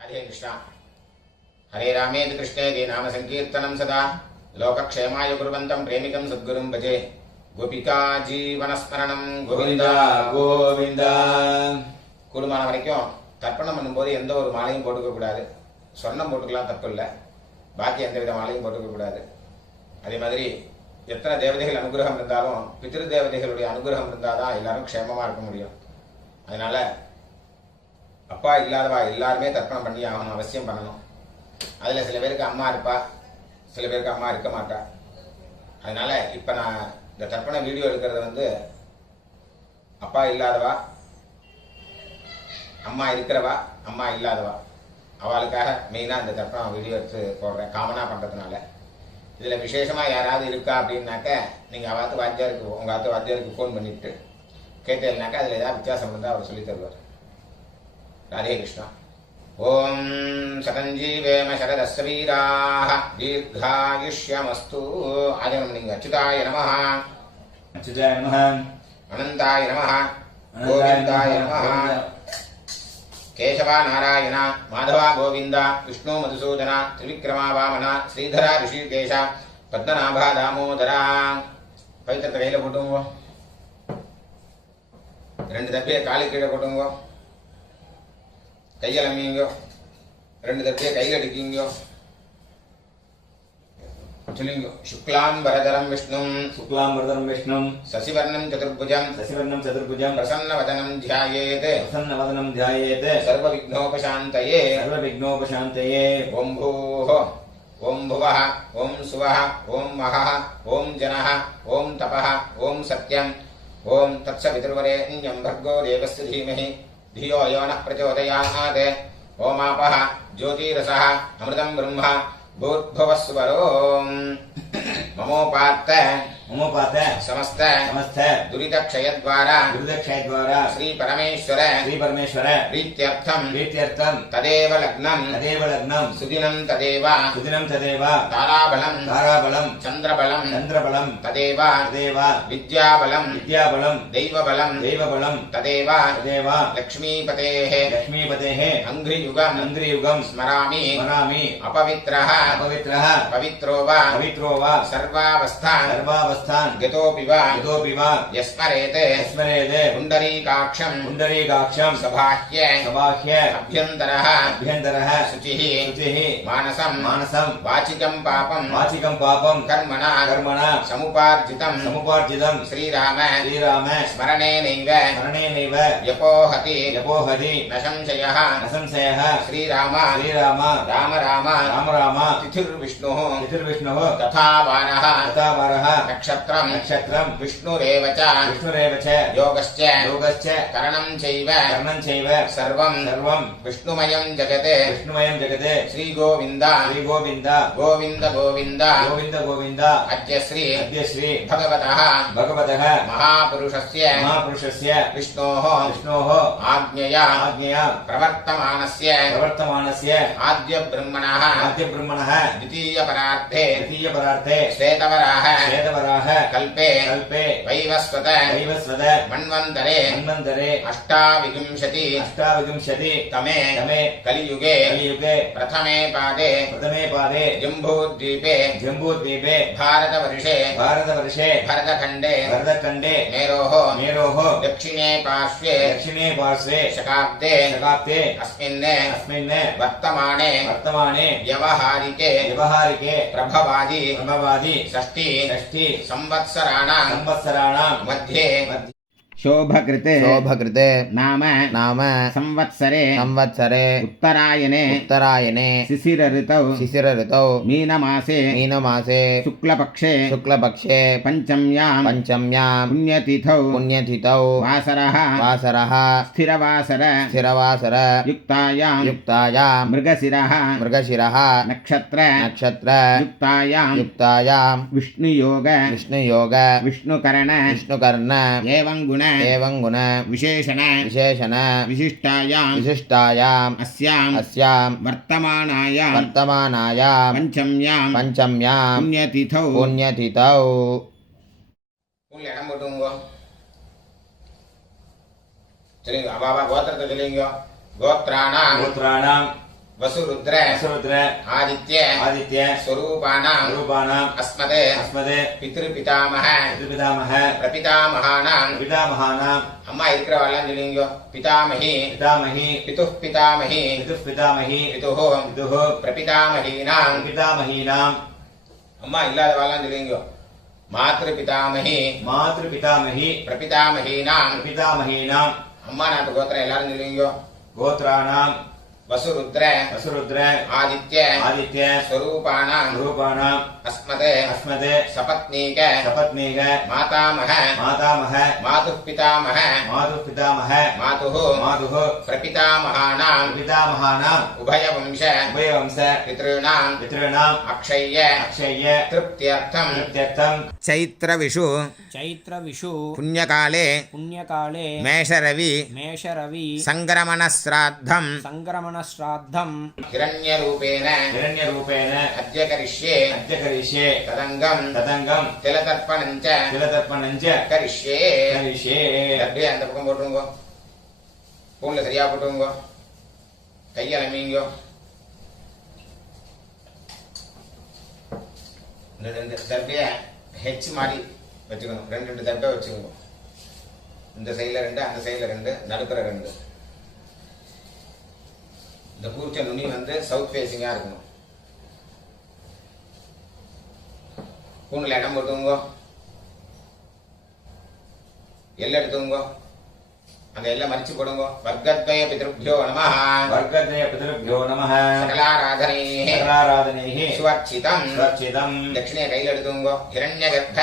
हरे कृष्ण हरे रामेति कृष्णेति नाम संकीर्तनं सदा लोकक्षेमाय कुर्वन्तं प्रेमिकं सद्गुरुं भजे गोपिका जीवनस्मरणं गोविंद गोविंद கூடுமான வரைக்கும் தர்ப்பணம் பண்ணும்போது எந்த ஒரு மாலையும் போட்டுக்க கூடாது. சொர்ணம் போட்டுக்கலாம், தப்பு இல்லை. பாக்கி எந்த வித மாலையும் போட்டுக்க கூடாது. அதே மாதிரி எத்தனை தேவதைகள் அனுகிரகம் இருந்தாலும் பித்ரு தேவதைகளுடைய அனுகிரகம் இருந்தால் தான் எல்லாரும் க்ஷேமமாக இருக்க முடியும். அதனால அப்பா இல்லாதவா எல்லாருமே தர்ப்பணம் பண்ணி ஆகணும், அவசியம் பண்ணணும். அதில் சில பேருக்கு அம்மா இருப்பா, சில பேருக்கு அம்மா இருக்க மாட்டா. அதனால இப்போ நான் இந்த தர்ப்பண வீடியோ எடுக்கிறது அப்பா இல்லாதவா, அம்மா இருக்கிறவா, அம்மா இல்லாதவா, அவளுக்காக மெயினாக இந்த தர்ப்பணம் வீடியோ எடுத்து போடுறேன், காமனாக பண்ணுறதுனால. இதில் விசேஷமாக யாராவது இருக்கா அப்படின்னாக்க நீங்கள் அவாத்து வாத்தியாருக்கு, உங்கள் ஆத்து வாத்தியாருக்கு ஃபோன் பண்ணிவிட்டு கேட்டேன்னாக்கா அதில் ஏதாவது வித்தியாசம் இருந்தால் அவர் சொல்லி தருவார். ராதே கிருஷ்ணா. ஓம் சதஞ்சீவேம சரதஸ்ய வீராः தீர்காயுஷ்யமஸ்து. ஆதினம் நீங்கள் அச்சுதாய நமः, அச்சுதாய நமः, அனந்தாய நமः, கோவிந்தாய நமः. கேசவா நாராயண, மாதவா கோவிந்த, விஷ்ணு மதுசூதன, திரிவிக்ரமா வாமன, ஸ்ரீதரா ரிஷிகேஷ, பத்மநாபா தாமோதரா. பவித்திரத்தை கையில் போட்டுங்க, 2 தப்பியை காலு கீழே போட்டுங்க, கையலம்பிங்க, 2 தப்பியை கையில் அடிக்கிங்க. சொல்லுங்க. சுக்லாம்பரதரம் விஷ்ணும், சுக்லாம்பரதரம் விஷ்ணும், சசிவர்ணம் சதுர்புஜம், சசிவர்ணம் சதுர்புஜம், பிரசன்னவதனம் த்யாயேத், பிரசன்னவதனம் த்யாயேத், சர்வவிக்னோபசாந்தயே, சர்வவிக்னோபசாந்தயே. ஓம் பூः, ஓம் புவः, ஓம் சுவः, ஓம் மகः, ஓம் ஜனः, ஓம் தபः, ஓம் சத்யம், ஓம் தத்சவிதுர்வரேண்யம் भर्गो देवस्य धीमहि धियो यो नः प्रचोदयात्. ओमापः ज्योतिरसः अमृतं ब्रह्म भूर्भुवस्वरोम्. ममोपात्त समस्त दुरितक्षयद्वारा श्री परमेश्वर प्रीत्यर्थं तदेव लग्नं सुदिनं तदेव ताराबलं चन्द्रबलं तदेव विद्याबलं दैवबलं तदेव लक्ष्मीपतेः अङ्घ्रियुगं स्मरामि अपवित्रः पवित्रो वा सर्वावस्थान् गतोऽपि वा यस्मरेते पुण्डरीकाक्षं सबाह्य अभ्यन्तरः शुचिः मानसं वाचिकं पापं कर्मणा समुपार्जितं श्रीराम स्मरणेनैव व्यपोहति न संशयः श्रीराम राम तिथिर्विष्णुः तथा वारः नक्षत्रं विष्णुरेव च योगश्च करणं चैव सर्वं विष्णुमयं जगत् श्रीगोविन्द गोविन्द अद्य श्री भगवतः महापुरुषस्य विष्णोः आज्ञया प्रवर्तमानस्य आद्य ब्रह्मणः द्वितीयपरार्थे श्वेतवराह कल्पे वैवस्वत मन्वन्तरे अष्टाविंशति तमे कलियुगे प्रथमे पादे जम्बूद्वीपे भारतवर्षे भरतखण्डे मेरोः दक्षिणे पार्श्वे शकाब्दे अस्मिन् वर्तमाने व्यवहारिके प्रभवादि षष्ठी संवत्सराणां मध्ये शोभकृते नाम संवत्सरे उत्तरायणे शिशिर ऋतौ मीनमासे शुक्लपक्षे पंचम्यां पुण्यतिथौ वासरः स्थिरवासर युक्तायां मृगशिरः नक्षत्र युक्तायां विष्णुयोग विष्णुकर्ण एवं गुण विशेषण विशिष्टायाम् अस्यां वर्तमानायां पंचम्यां पुण्यतिथौ இடம் போட்டுங்க. சொல்லுங்க. அபாபா கோத்திரத்தை சொல்லுங்க. கோத்ராணாம் वसुरुद्र वसुरुद्र आदित्य आदित्य स्वरूपाणां स्वरूपाणाम् अस्मदे अस्मदे पितृपितामह पितृपितामह प्रपितामहानां पितामहानाम् अम्मा इरुक्कறவெல்லாம் சொல்லுங்க पितामही पितामही पितुः पितामही पितुः पितामही पितुः पितुः प्रपितामहीनां पितामहीनाम् अम्मा इल्लादவெல்லாம் சொல்லுங்க मातृपितामही मातृपितामही प्रपितामहीनां पितामहीनाम् अम्मा नाட்டு கோத்திரம் எல்லாரும் சொல்லுங்க गोत्राणाम् वसुरुद्र वसुरुद्र आदित्य आदित्य स्वरूपाणां स्वरूपाणाम् अस्मदे अस्मदे सपत्नीक सपत्नीक मातामह मातामह मातुः पितामह मातुः पितामह मातुः मातुः प्रपितामहानां पितामहानाम् उभयवंश उभयवंश पितॄणाम् पितॄणाम् अक्षय्य अक्षय्य तृप्त्यर्थम् तृप्त्यर्थम् चैत्रविषु चैत्रविषु पुण्यकाले पुण्यकाले मेषरवि मेषरवि सङ्क्रमणश्राद्धम् सङ्क्रमणश्राद्धम् हिरण्यरूपेण हिरण्यरूपेण अद्य करिष्ये अद्य करिष्ये तदङ्गम् तदङ्गम् तिलतर्पणम् च तिलतर्पणम् च करिष्ये करिष्ये அப்படியே அந்த பக்கம் போட்டுருங்கோ பூன்ல சரியா போட்டுருங்கோ கையால் அமைங்கோ இந்த ரெண்டு தர்பைய ஹெச் மாதிரி வச்சுக்கணும் ரெண்டு தர்பை வச்சுக்கோங்க இந்த சைடில் ரெண்டு அந்த சைடில் ரெண்டு நடுக்கிற ரெண்டு இந்த கூர்ச்ச நுனி வந்து சவுத் ஃபேஸிங்காக இருக்கணும் பூனில் இடம் போட்டுங்கோ எல்லை எடுத்துங்கோ அந்த எல்லாம் மறிச்சு போடுங்கோ வர்க்கத்வய பிதృభ్యோ நமः वर्गद्वय पितृभ्यो नमः சகலாராதனைः सकलाराधनैः சுவர்ச்சிதம் सुरक्षितम् தட்சிணையை கையில் எடுத்துங்கோ ஹிரண்யகர்ப்ப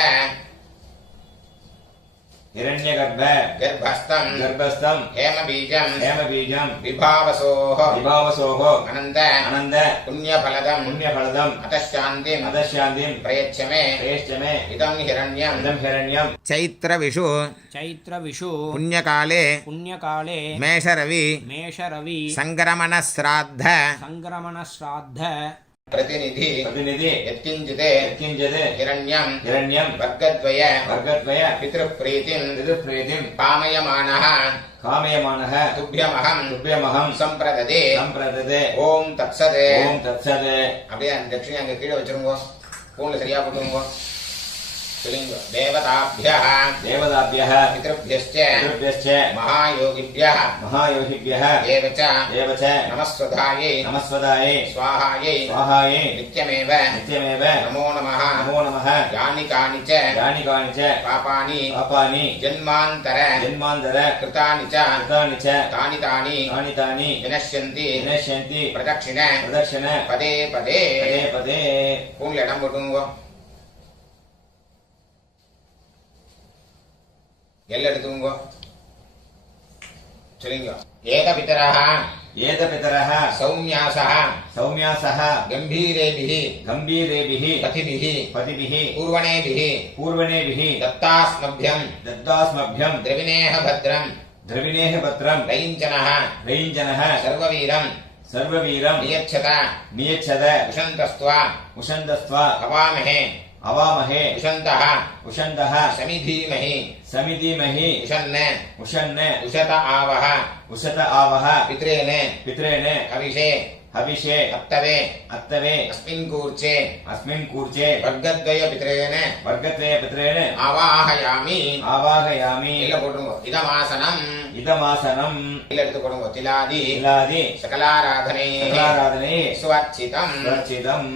हिरण्यगर्भ கர்ப்பஸ்தம் गर्भस्थम् ஹேமபீஜம் हेमबीजम् விபாவசோः विभावसोः அனந்த अनन्द புண்ணியபலதம் पुण्यफलदम् அதशाந்திம் अधशान्तिम् பிரயச்சமே प्रेष्ठ मे இதம் ஹிரண்யம் इदम् हिरण्यम् चैत्रविषु चैत्रविषु पुण्यकाले पुण्यकाले मेषरवि मेषरवि सङ्क्रमणश्राद्ध सङ्क्रमणश्राद्ध प्रतिनिधि प्रतिनिधि यत्किञ्चित् यत्किञ्चित् हिरण्यं हिरण्यम् वर्गद्वय वर्गद्वय पितृप्रीतिं पितृप्रीतिम् कामयमानः कामयमानः तुभ्यमहं तुभ्यमहं सम्प्रददे सम्प्रददे ஓம் தத்சத் ॐ तत्सत् அப்படியே அந்த தட்சிணை அங்க கீழே வச்சிருங்கோ பூன்ல சரியா போட்டுருங்கோ சொல்லுங்க தேவதாभ्यः देवताभ्यः पितृभ्यश्च पितृभ्यश्च महायोगिभ्यः महायोगिभ्यः एव च एव च नमस्वधायै नमस्वदायै स्वाहायै स्वाहायै नित्यमेव नित्यमेव नमो नमः नमो नमः यानि कानि च यानि कानि च पापानि पापानि जन्मान्तर जन्मान्तर कृतानि च कृतानि च तानि तानि तानि तानि विनश्यन्ति विनश्यन्ति प्रदक्षिण प्रदक्षिण पदे पदे पदे पदे பூன்ல இடம் போட்டுங்கோ எல்லை எடுத்துங்கோ சொல்லுங்க ஏகபிதரः एतपितरः सौम्यासः सौम्यासः गम्भीरेभिः गम्भीरेभिः पथिभिः पतिभिः पूर्वणेभिः पूर्वणेभिः दत्तास्मभ्यं दत्तास्मभ्यं द्रविणेह भद्रं द्रविणेः पत्रं रैञ्जनः रैञ्जनः सर्ववीरं सर्ववीरं नियच्छत नियच्छद उशन्तस्त्वा उषन्दस्त्वा हवामहे अवामहे उशन्तः उषन्दः समिधीमहि समितिमहि उशन्न उषन्न उशत आवह उषत आवह पित्रेण पित्रेण हविषे हविषे अत्तवे अत्तवे अस्मिन् कूर्चे अस्मिन् कूर्चे वर्गद्वय पित्रेण वर्गत्रय पित्रेण आवाहयामि आवाहयामि இல்ல போடுங்க இதமாசனம் इदमासनम् இல்ல எடுத்து போடுங்க திலாதி तिलादि சகலாராதனை सकलाराधने சுவர்ச்சிதம் सुरक्षितम्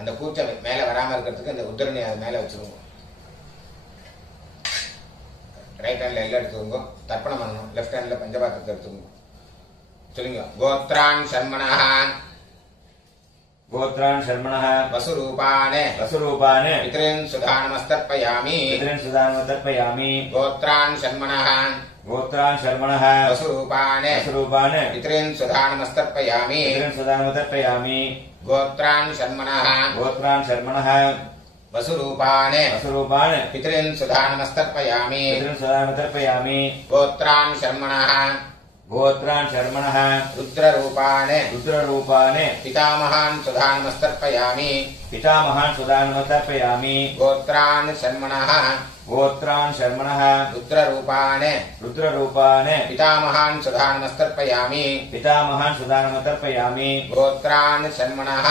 அந்த கூச்ச மேல வராம இருக்கிறதுக்கு இந்த உத்தரணி அது மேல வச்சிருவோம் ரைட் ஹேண்ட்ல எல்லாம் எடுத்துக்கோங்க தர்ப்பணம் பண்ணணும் லெஃப்ட் ஹேண்ட்ல பஞ்சபாத்திரத்தை எடுத்துக்கோங்க சொல்லுங்க கோத்ரான் சர்மணः गोत्रान् शर्मणः वसुरूपान् वसुरूपान् पितॄन् सुधानमस्तर्पयामि पितॄन् सुदानमतर्पयामि गोत्रान् शर्मणः गोत्रान् शर्मणः वसुरूपान् वसुरूपान् पितॄन् सुधानमस्तर्पयामि पितॄन् सुदानमतर्पयामि गोत्रान् शर्मणः गोत्रान् शर्मणः वसुरूपान् वसुरूपान् पितॄन् सुधानमस्तर्पयामि पितॄन् सुदानमतर्पयामि गोत्रान् शर्मणः गोत्रान् शर्मणः रुद्ररूपान् रुद्ररूपान् पितामहान् सुधानमस्तर्पयामि पितामहान् सुदानमतर्पयामि गोत्रान् शर्मणः गोत्रान् शर्मणः रुद्ररूपान् रुद्ररूपान् पितामहान् सुधानमस्तर्पयामि पितामहान् सुदानमतर्पयामि गोत्रान् शर्मणः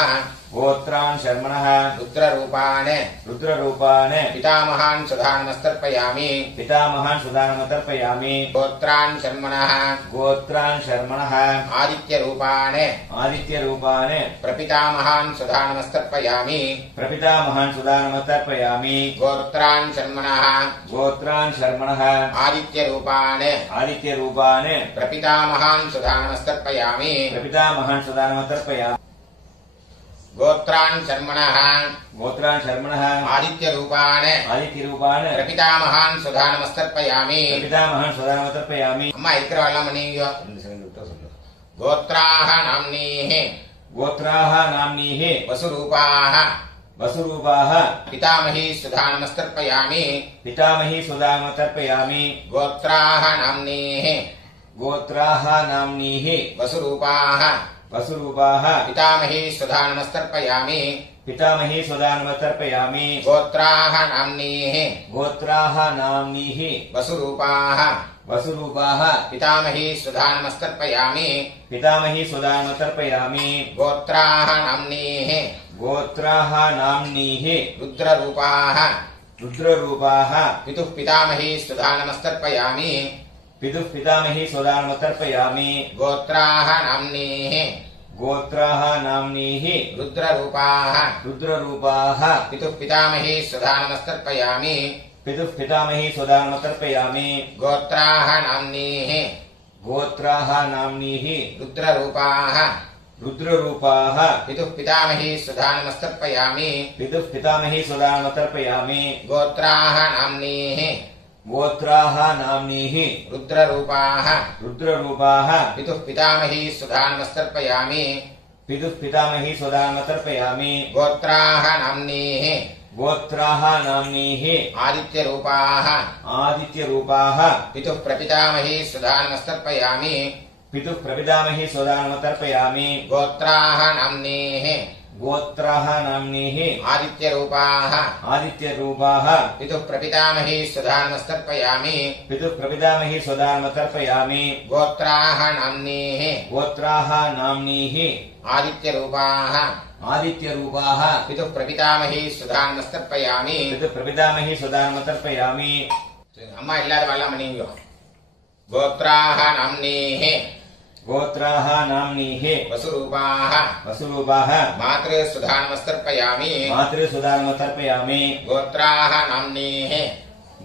गोत्रान् शर्मणः रुद्ररूपान् रुद्ररूपान् पितामहान् सुधानमस्तर्पयामि पितामहान् सुदानमतर्पयामि गोत्रान् शर्मणः गोत्रान् शर्मणः आदित्यरूपान् आदित्यरूपान् प्रपितामहान् सुधानमस्तर्पयामि प्रपितामहान् सुदानमतर्पयामि गोत्रान् शर्मणः गोत्रान् शर्मणः आदित्यरूपान् आदित्यरूपान् प्रपितामहान् सुधानमस्तर्पयामि प्रपितामहान् सुदानमतर्पयामि गोत्रान् शर्मणः गोत्रान् शर्मणः आदित्यरूपान् आदित्यरूपान् प्रपितामहान् सुधानमस्तर्पयामि प्रपितामहान् सुदानमतर्पयामि அம்மா இருக்கிறவெல்லாம் நீங்க गोत्राः नाम्नीः गोत्राः नाम्नीः वसुरूपाः वसुरूपाः पितामही सुधानमस्तर्पयामि पितामही सुदानमतर्पयामि गोत्राः नाम्नीः गोत्राः नाम्नीः वसुरूपाः वसुरूपाः पितामही सुधानमस्तर्पयामि पितामही सुदानमतर्पयामि गोत्राः नाम्नीः गोत्राः नाम्नीः वसुरूपाः वसुरूपाः पितामही सुधानमस्तर्पयामि पितामही सुदानमतर्पयामि गोत्राः नाम्नीः गोत्राः नाम्नीः रुद्ररूपाः रुद्ररूपाः पितुः पितामही सुधानमस्तर्पयामि पितुः पितामही सुदानमतर्पयामि गोत्राः नाम्नीः गोत्राः नाम्नीः रुद्ररूपाः रुद्ररूपाः पितुः पितामही सुधानमस्तर्पयामि पितुः पितामही सुदानमतर्पयामि गोत्राः नाम्नीः गोत्राः नाम्नीः रुद्ररूपाः रुद्ररूपाः पितुः पितामही सुधानमस्तर्पयामि पितुः पितामही सुदानमतर्पयामि गोत्राः नाम्नीः गोत्राः नाम्नीः रुद्ररूपाः रुद्ररूपाः पितुः पितामही सुधानमस्तर्पयामि पितुः पितामही सुदानमतर्पयामि गोत्राः नाम्नीः गोत्राः नाम्नीः आदित्यरूपाः आदित्यरूपाः पितुः प्रपितामही सुधानमस्तर्पयामि पितुः प्रपितामही सुदानमतर्पयामि गोत्राः नाम्नीः गोत्राः नाम्नीः आदित्यरूपाः आदित्यरूपाः पितुः प्रपितामही सुधानमस्तर्पयामि पितुः प्रपितामही सुदानमतर्पयामि गोत्राः नाम्नीः गोत्राः नाम्नीः आदित्यरूपाः आदित्यरूपाः पितुः प्रपितामही सुधानमस्तर्पयामि पितुः प्रपितामही सुदानमतर्पयामि அம்மா இல்லாத வரலாம் நீங்க गोत्राः नाम्नीः गोत्राः नाम्नीः वसुरूपाः वसुरूपाः मातृसुधानमस्तर्पयामि मातृसुदानमतर्पयामि गोत्राः नाम्नीः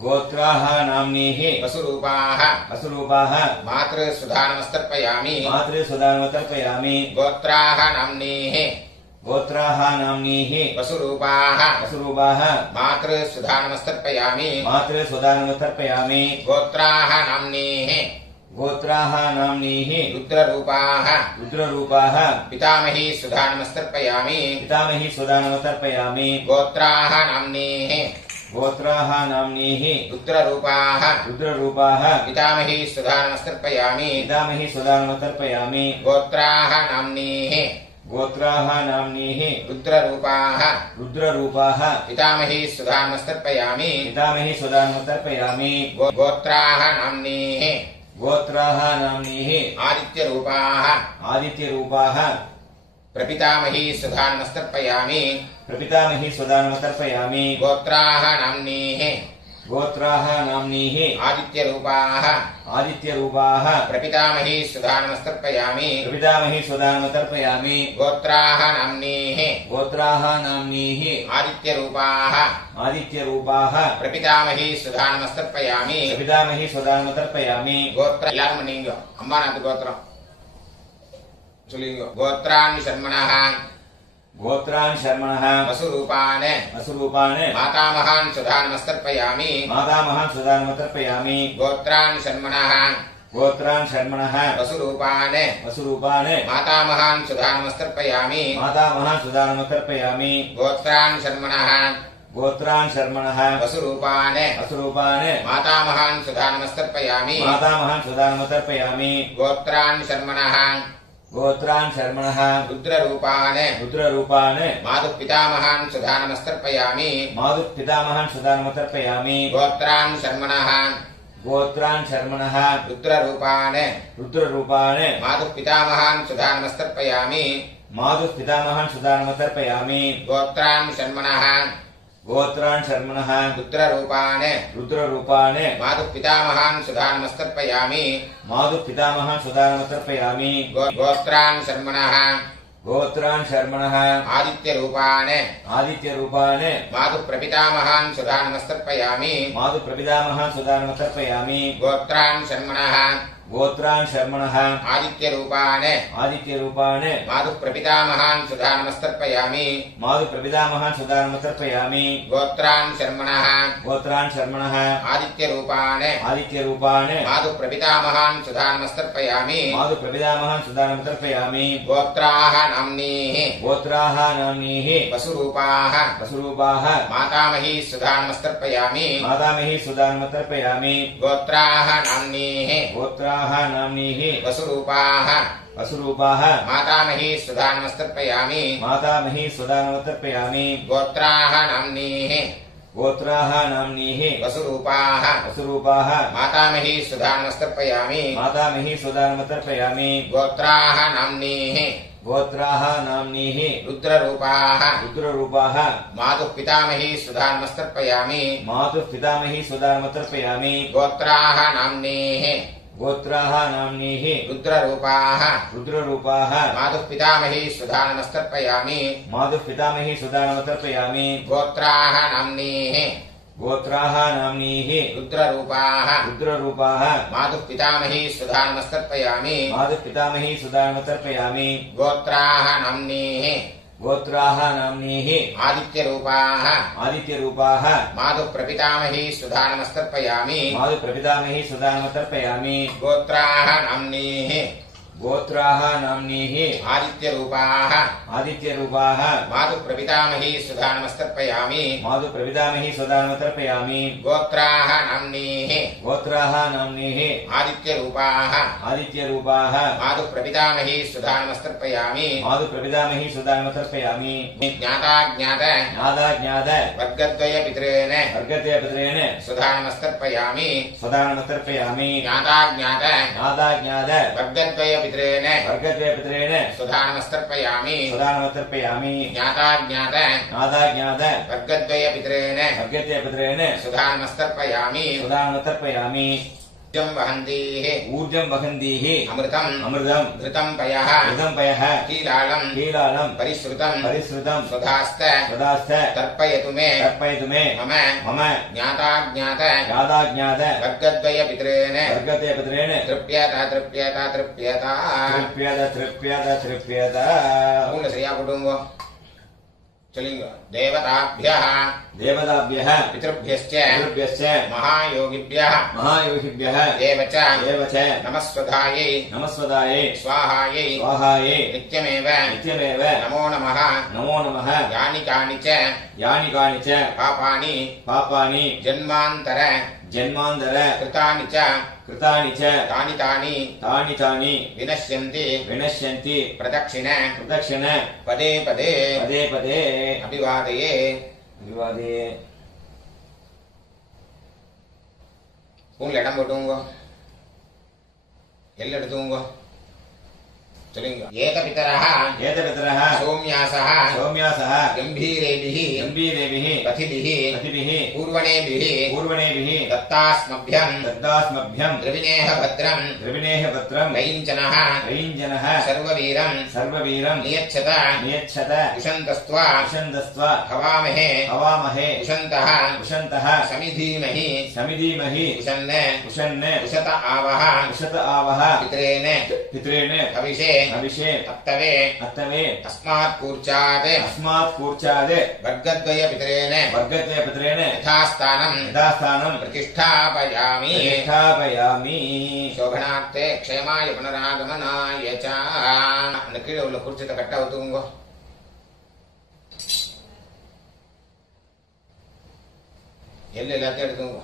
गोत्राः नाम्नीः वसुरूपाः वसुरूपाः मातृसुधानमस्तर्पयामि मातृसुदानमतर्पयामि गोत्राः नाम्नीः गोत्राः नाम्नीः वसुरूपाः वसुरूपाः मातृसुधानमस्तर्पयामि मातृसुदानमतर्पयामि गोत्राः नाम्नीः गोत्राः नाम्नीः रुद्ररूपाः रुद्ररूपाः पितामही सुधानमस्तर्पयामि पितामही सुदानमतर्पयामि गोत्राः नाम्नीः गोत्राः नाम्नीः रुद्ररूपाः रुद्ररूपाः पितामही सुधानमस्तर्पयामि पितामही सुदानमतर्पयामि गोत्राः नाम्नीः गोत्राः नाम्नीः रुद्ररूपाः रुद्ररूपाः पितामही सुधानमस्तर्पयामि पितामही सुदानमतर्पयामि गोत्राः नाम्नीः गोत्राः नाम्नीः आदित्यरूपाः आदित्यरूपाः प्रपितामही सुधानमस्तर्पयामि प्रपितामही सुदानमतर्पयामि गोत्राः नाम्नीः गोत्राः नाम्नीः आदित्यरूपाः आदित्यरूपाः प्रपितामही सुधानमस्तर्पयामि प्रपितामही सुदानमतर्पयामि गोत्राः नाम्नीः गोत्राः नाम्नीः आदित्यरूपाः आदित्यरूपाः प्रपितामही सुधानमस्तर्पयामि प्रपितामही सुदानमतर्पयामि गोत्र எல்லாரும் நீங்க அம்மா நாத்து கோத்திரம் சொல்லுங்க गोत्रान् शर्मणः गोत्रान् शर्मणः वसुरूपान् वसुरूपान् मातामहान् सुधानमस्तर्पयामि मातामहान् सुदानमतर्पयामि गोत्रान् शर्मणः गोत्रान् शर्मणः वसुरूपान् वसुरूपान् मातामहान् सुधानमस्तर्पयामि मातामहान् सुदानमतर्पयामि गोत्रान् शर्मणः गोत्रान् शर्मणः वसुरूपान् वसुरूपान् मातामहान् सुधानमस्तर्पयामि मातामहान् सुदानमतर्पयामि गोत्रान् शर्मणः गोत्रान् शर्मणः रुद्ररूपान् रुद्ररूपान् मातुः पितामहान् सुधा नमस्तर्पयामि मातुः पितामहान् सुदानमतर्पयामि गोत्रान् शर्मणः गोत्रान् शर्मणः रुद्ररूपान् रुद्ररूपान् मातुः पितामहान् सुधा नमस्तर्पयामि मातुः पितामहान् सुदानमतर्पयामि गोत्रान् शर्मणः गोत्रान् शर्मणः रुद्ररूपान् रुद्ररूपान् मातुः पितामहान् सुधा नमस्तर्पयामि मातुः पितामहान् सुदानमतर्पयामि गोत्रान् शर्मणः गोत्रान् शर्मणः आदित्यरूपान् आदित्यरूपान् मातुः प्रपितामहान् सुधा नमस्तर्पयामि मातुः प्रपितामहान् सुदानमतर्पयामि गोत्रान् शर्मणः गोत्रान् शर्मणः आदित्यरूपान् आदित्यरूपान् मातुः प्रपितामहान् सुधा नमस्तर्पयामि मातुः प्रपितामहान् सुदानमतर्पयामि गोत्रान् शर्मणः गोत्रान् शर्मणः आदित्यरूपान् आदित्यरूपान् मातुः प्रपितामहान् सुधा नमस्तर्पयामि मातुः प्रपितामहान् सुदानमतर्पयामि गोत्राः नाम्नीः गोत्राः नाम्नीः वसुरूपाः वसुरूपाः मातामही सुधा नमस्तर्पयामि मातामही सुदानमतर्पयामि गोत्राः नाम्नीः गोत्राः नाम्नीः वसुरूपाः वसुरूपाः मातामही सुधा नमस्तर्पयामि मातामही सुदानमतर्पयामि गोत्राः नाम्नीः गोत्राः नाम्नीः वसुरूपाः वसुरूपाः मातामही सुधा नमस्तर्पयामि मातामही सुदानमतर्पयामि गोत्राः नाम्नीः गोत्राः नाम्नीः रुद्ररूपाः रुद्ररूपाः मातुः पितामही सुधा नमस्तर्पयामि मातुः पितामही सुदानमतर्पयामि गोत्राः नाम्नीः गोत्राः नाम्नीः रुद्ररूपाः रुद्ररूपाः मातुः पितामही सुधा नमस्तर्पयामि मातुः पितामही सुदानमतर्पयामि गोत्राः नाम्नीः गोत्राः नाम्नीः रुद्ररूपाः रुद्ररूपाः मातुः पितामही सुधा नमस्तर्पयामि मातुः पितामही सुदानमतर्पयामि गोत्राः नाम्नीः गोत्राः नाम्नीः आदित्यरूपाः आदित्यरूपाः मातुः प्रपितामही सुधा नमस्तर्पयामि मातुः प्रपितामही सुदानमतर्पयामि गोत्राः नाम्नीः गोत्राः नाम्नीः आदित्यरूपाः आदित्यरूपाः मातुः प्रपितामही सुधा नमस्तर्पयामि मातुः प्रपितामही सुदानमतर्पयामि गोत्राः नाम्नीः गोत्राः नाम्नीः आदित्यरूपाः आदित्यरूपाः मातुः प्रपितामही सुधा नमस्तर्पयामि मातुः प्रपितामही सुदानमतर्पयामि ज्ञाताज्ञात ज्ञाताज्ञात वर्गद्वयपितॄन् वर्गद्वयपितॄन् सुधा नमस्तर्पयामि सुदानमतर्पयामि ज्ञाताज्ञात ज्ञाताज्ञात वर्गद्वयपितॄन् वर्गद्वयपितॄन् सुधा नमस्तर्पयामि सुदानमतर्पयामि ज्ञाताज्ञात ज्ञाताज्ञात वर्गद्वयपितॄन् वर्गद्वयपितॄन् सुधा नमस्तर्पयामि सुदानमतर्पयामि ऊर्जं वहन्तीः ऊर्जं वहन्तीः अमृतम् अमृतम् घृतं पयः घृतं पयः कीलालं कीलालं परिश्रुतं परिश्रुतं सुधास्त सदास्थ तर्पयतु मे तर्पयतु मे मम मम ज्ञाताज्ञात ज्ञाताज्ञात वर्गद्वयपितॄन् वर्गद्वयपितॄन् तृप्यत तृप्यत तृप्यत तृप्यत तृप्यत तृप्यत पूर्ण श्रेया कुटुम्बो चलिंग देवताभ्यः देवताभ्यः पितृभ्यश्च पितृभ्यश्च महायोगिभ्यः महायोगिभ्यः एव च नमस्वधायै नमस्वधायै स्वाहायै स्वाहायै नित्यमेव नित्यमेव नमो नमः यानि कानि च पापानि जन्मान्तर कृतानि च तानि तानि विनश्यन्ति प्रदक्षिण पदे पदे अभिवादये பூண்ல இடம் போட்டுங்க எல் எடுத்துங்க சொல்லுங்க ஏகபிதரः சௌம்யாசः கம்பீரேபிः பதிபிः பூர்வணேபிः दत्तास्मभ्यं द्रविणेह भद्रं वैञ्जनः सर्ववीरं नियच्छत उशन्तस्त्वा हवामहे उशन्तः समिधीमहि उशन् उशत आवः पितॄन् हविषे अत्तवे अस्मात् कूर्चात् वर्गद्वयपितॄन् यथास्थानं प्रतिष्ठापयामि शोभनार्थे क्षेमाय पुनरागमनाय च அந்த கீழே உள்ள குறிச்சத்தை கட்ட ஊத்துங்க எல்லாத்தையும் எடுத்துங்க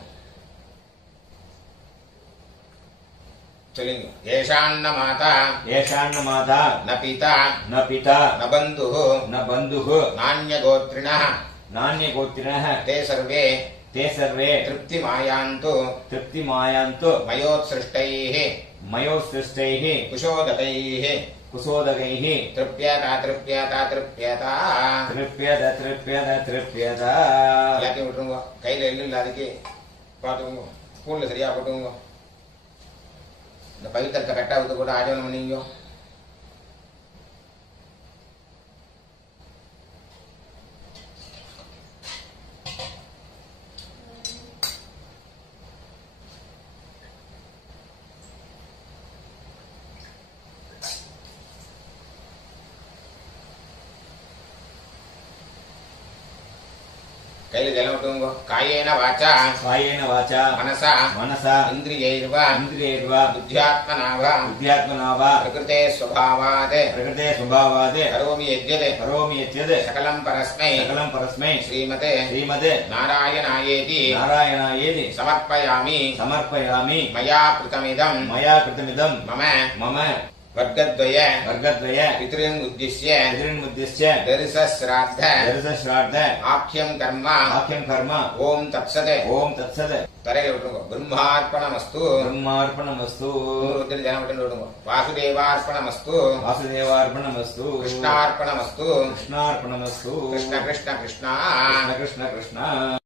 சொல்லுங்க. ஏஷான்ன மாதா ஏஷான்ன மாதா ந பிதா ந பிதா ந பந்துः ந பந்துः நான்யகோத்ரிணः நான்யகோத்திரः ते सर्वे ते सर्वे तृप्तिमायान्तु तृप्तिमायान्तु मयोत्सृष्टैः मयोत्सृष्टैः कुशोदकैः कुशोदकैः तृप्यता तृप्यता तृप्यता तृप्यत तृप्यत तृप्यत எல்லாத்தையும் விட்டுருங்க. கையில எள்ளு இல்லை, அதுக்கு பார்த்துக்கோங்க. ஸ்பூன்ல சரியா போட்டுங்க. இந்த பவித்திரத்தை கரெக்டாக விட்டு கூட ஆஜோனம் பண்ணிங்க. கையில ஜலம் விட்டுங்க. காயேன வாச்சா कायेन वाचा मनसा मनसा इन्द्रियैर्वा इन्द्रियैर्वा बुद्ध्यात्मना वा बुद्ध्यात्मना वा प्रकृते स्वभावात् प्रकृते स्वभावात् करोमि यद्यत् करोमि यद्यत् सकलं परस्मै सकलं परस्मै श्रीमते श्रीमते नारायणायेति नारायणायेति समर्पयामि समर्पयामि मया कृतमिदं मया कृतमिदं मम मम वर्गद्वय वर्गद्वय पितॄन् उद्दिश्य पितॄन्मुद्दिश्य दर्शश्राद्ध दर्शश्राद्ध आख्यं कर्म आख्यं कर्म ओम तत्सत् ओम तत्सत् तरेल विட்டுருங்க. ब्रह्मार्पणमस्तु ब्रह्मार्पणमस्तु ஜனம் விட்டு விடுங்க. वासुदेवार्पणमस्तु वासुदेवार्पणमस्तु कृष्णार्पणमस्तु कृष्णार्पणमस्तु कृष्ण कृष्ण कृष्ण कृष्ण कृष्ण कृष्ण